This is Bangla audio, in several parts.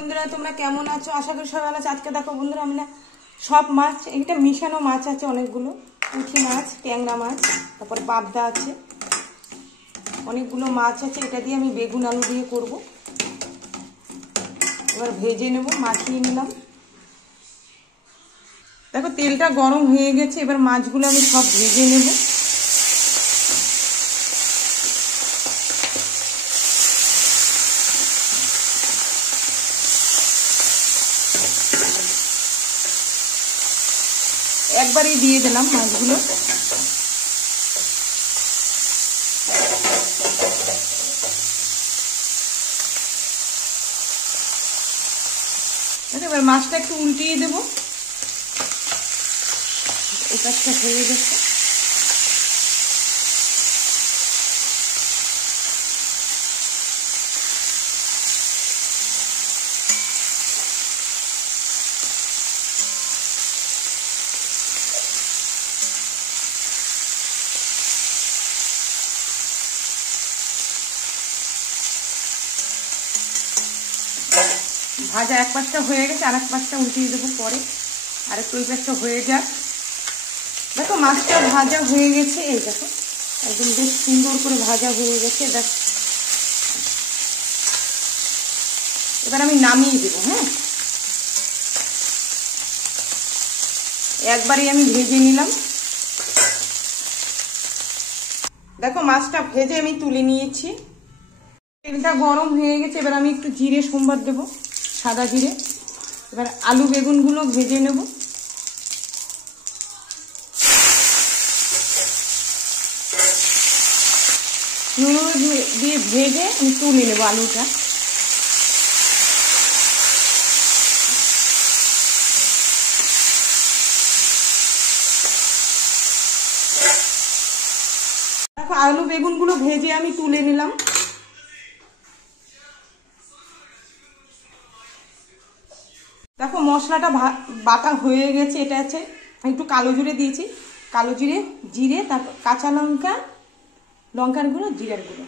বন্ধুরা তোমরা কেমন আছো? আশা করি সবাই ভালো আছো। আজকে দেখো বন্ধুরা আমি না সব মাছ, এটা মিশানো মাছ আছে অনেকগুলো, পুঁটি মাছ, ট্যাংরা মাছ, তারপর পাবদা আছে, অনেকগুলো মাছ আছে। এটা দিয়ে আমি বেগুন আলু দিয়ে করব। এবার ভেজে নেব, মাখিয়ে নিলাম। দেখো তেলটা গরম হয়ে গেছে, এবার মাছগুলো আমি সব ভেজে নেব। একবারই দিয়ে দিলাম মাছগুলো। এবার মাছটা একটু উল্টিয়ে দেব। এটা একটা হয়ে গেছে। ভাজা এক পাশটা হয়ে গেছে, আর এক পাশটা উল্টিয়ে দেবো পরে, আর একটু ওই পাশটা হয়ে যাক। দেখো মাছটা ভাজা হয়ে গেছে, এই দেখো একদম বেশ সুন্দর করে ভাজা হয়ে গেছে। দেখ এবার আমি নামিয়ে দেবো। হ্যাঁ, একবারই আমি ভেজে নিলাম। দেখো মাছটা ভেজে আমি তুলে নিয়েছি। তেলটা গরম হয়ে গেছে, এবার আমি একটু জিরে সম্বার দেবো, সাদা জিরে। এবার আলু বেগুনগুলো ভেজে নেব। নুন দিয়ে ভেজে আমি তুলে নেবো আলুটা। দেখো আলু বেগুনগুলো ভেজে আমি তুলে নিলাম। দেখো মশলাটা বাটা হয়ে গেছে। এটা আছে একটু কালো জিরে দিয়েছি, কালো জিরে, জিরে, তারপর কাঁচা লঙ্কা, লঙ্কার গুঁড়ো, জিরার গুঁড়ো।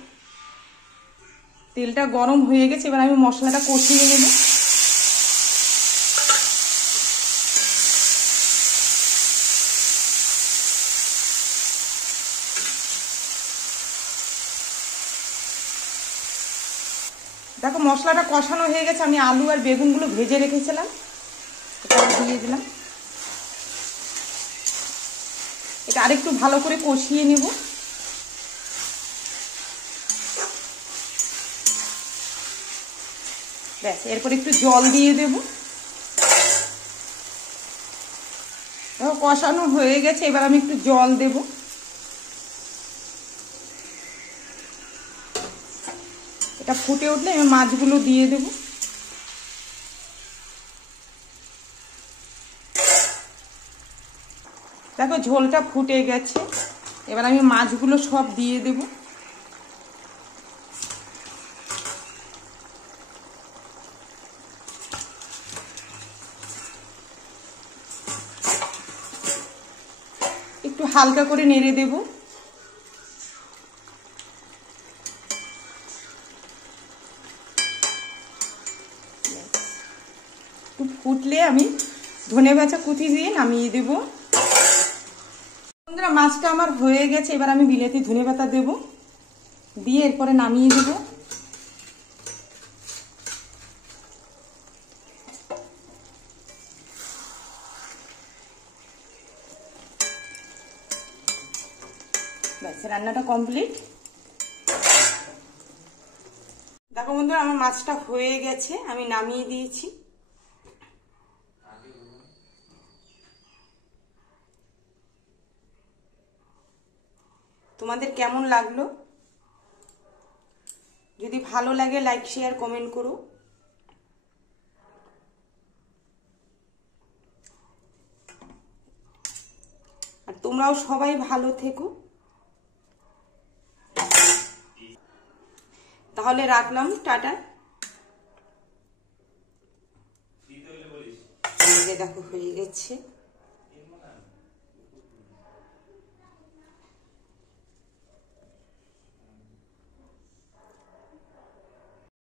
তেলটা গরম হয়ে গেছে, এবার আমি মশলাটা কষিয়ে নেব। দেখো মশলাটা কষানো হয়ে গেছে, আমি আলু আর বেগুনগুলো ভেজে রেখেছিলাম, এটা দিয়ে দিলাম। এটা আরেকটু ভালো করে কষিয়ে নেব। ব্যাস, এরপর একটু জল দিয়ে দেব। দেখো কষানো হয়ে গেছে, এবার আমি একটু জল দেব। এটা ফুটে উঠলে আমি মাছগুলো দিয়ে দেব। দেখো ঝোলটা ফুটে গেছে, এবার আমি মাছগুলো সব দিয়ে দেব। একটু হালকা করে নেড়ে দেব। একটু ফুটলে আমি ধনেপাতা কুচি দিয়ে নামিয়ে দেব। বন্ধুরা মাছটা আমার হয়ে গেছে, এবার আমি বিলেতি ধনেপাতা দেব, দিয়ে এরপরে নামিয়ে দেব। ব্যাস, রান্নাটা কমপ্লিট। দেখো বন্ধুরা আমার মাছটা হয়ে গেছে, আমি নামিয়ে দিয়েছি। তোমাদের কেমন লাগলো? যদি ভালো লাগে লাইক শেয়ার কমেন্ট করো। আর তোমরাও সবাই ভালো থেকো। তাহলে রাখলাম, টাটা। দেখো হয়ে গেছে।